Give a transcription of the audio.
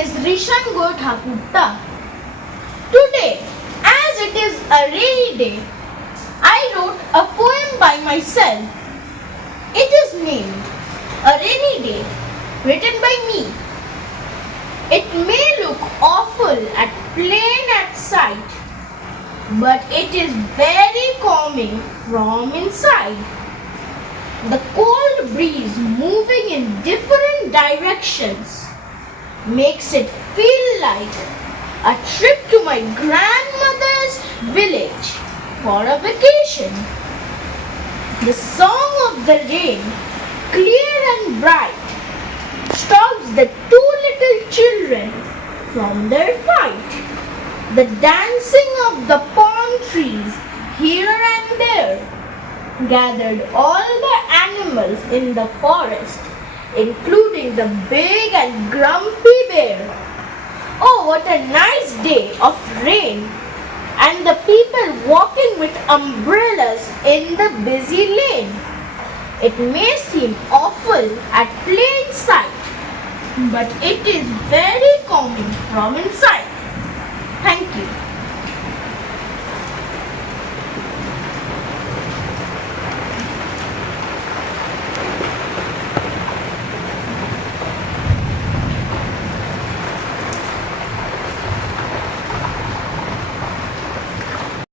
is Rishaan Guha Thakurta. Today, as it is a rainy day, I wrote a poem by myself. It is named A Rainy Day, written by me. It may look awful at plain at sight, but it is very calming from inside. The cold breeze moving in different directions makes it feel like a trip to my grandmother's village for a vacation. The song of the rain, clear and bright, stops the two little children from their fight. The dancing of the palm trees here and there gathered all the animals in the forest, including the big and grumpy bear. Oh, what a nice day of rain, and the people walking with umbrellas in the busy lane. It may seem awful at plain sight, but it is very calming from inside. Thank you.